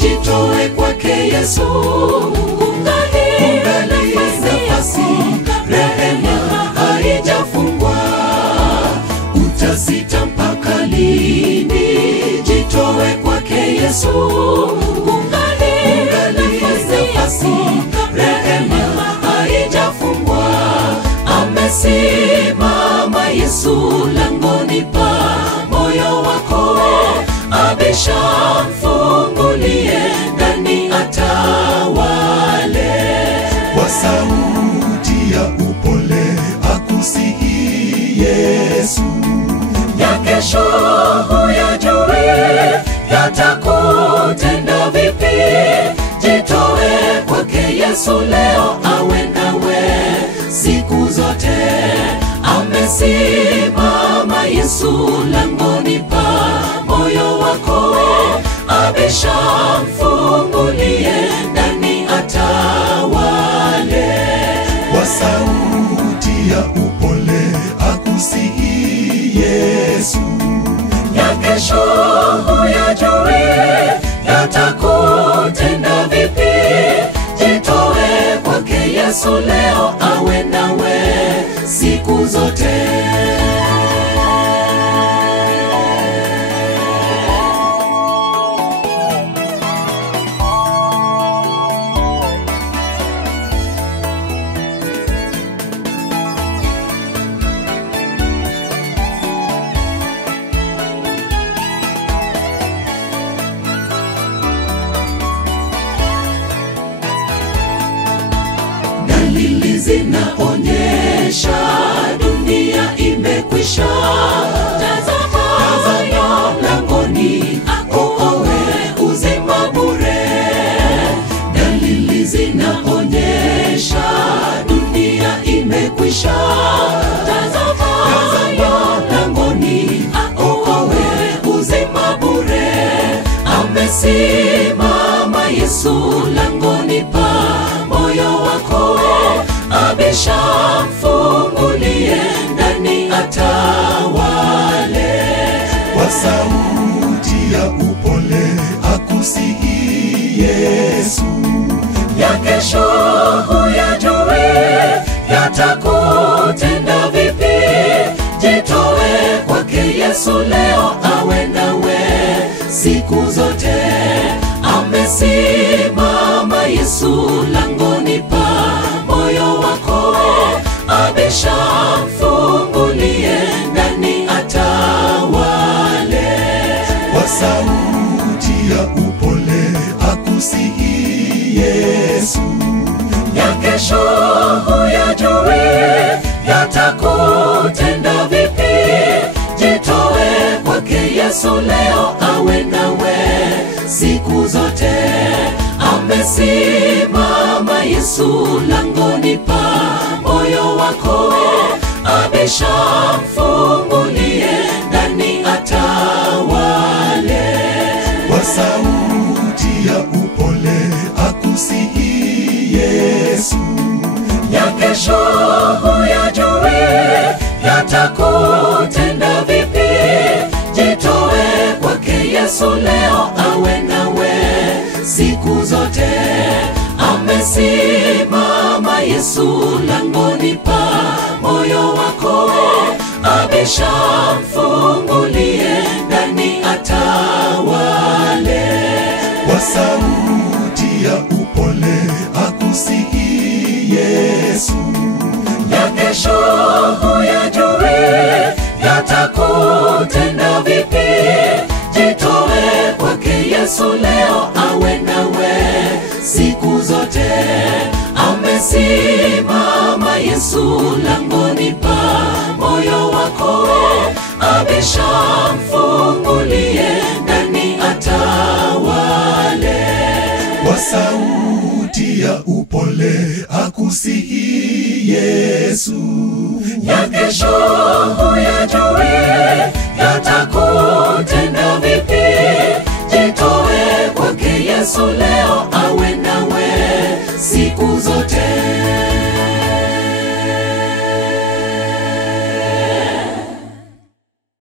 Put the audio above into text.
jitoe kwake Yesu. Ungali nafasi, rehema haijafungwa. Utasita mpaka lini? Jitoe kwake Yesu. Ungali nafasi, rehema haijafungwa. Amesimama Yesu langoni pa moyo wako. Abisha, mfungulie, ndani atawale. Kwa sauti ya upole akusihi Yesu. Ya kesho huyajui, yatakutenda vipi? Jitoe kwake Yesu leo, awe nawe siku zote. Amesimama Yesu langoni pa moyo wako. Abisha, mfungulie, ndani atawale. Kwa sauti ya upole akusihi Yesu. Ya kesho huyajui, yatakutenda vipi? Jitoe kwake Yesu leo, awe nawe siku zote. Dalili zinaonyesha dunia imekwisha. Tazama langoni, akuokoe uzima bure. Dalili zinaonyesha dunia imekwisha. Tazama langoni, akuokoe uzima bure. Amesimama Yesu langoni pa moyo wako. Abisha, mfungulie, ndani atawale. Kwa sauti ya upole akusihi Yesu. Ya kesho huyajui, yatakutenda vipi? Jitoe kwake Yesu leo, awe nawe siku zote. Amesimama Yesu langoni pa moyo wako. Abisha, mfungulie, ndani atawale. Kwa sauti ya upole akusihi Yesu. Ya kesho huyajui, yatakutenda vipi? Jitoe kwake Yesu leo, awe nawe siku zote. Amesimama Yesu langoni pa moyo wako. Abisha, mfungulie, ndani atawale. Kwa sauti ya upole akusihi Yesu. Ya kesho huyajui, yatakutenda vipi? Jitoe kwake Yesu leo, awe nawe siku zote. Amesimama Yesu langoni pa moyo wako. Abisha, mfungulie, ndani atawale. Kwa sauti ya upole akusihi Yesu. Ya kesho huyajui, yatakutenda vipi? Jitoe kwake Yesu leo, awe nawe siku zote. Amesimama Yesu langoni pa moyo wako. Abisha, mfungulie, ndani atawale. Kwa sauti ya upole akusihi Yesu. Ya kesho huyajui, yatakutenda vipi? Jitoe kwake Yesu leo, awe nawe siku zote.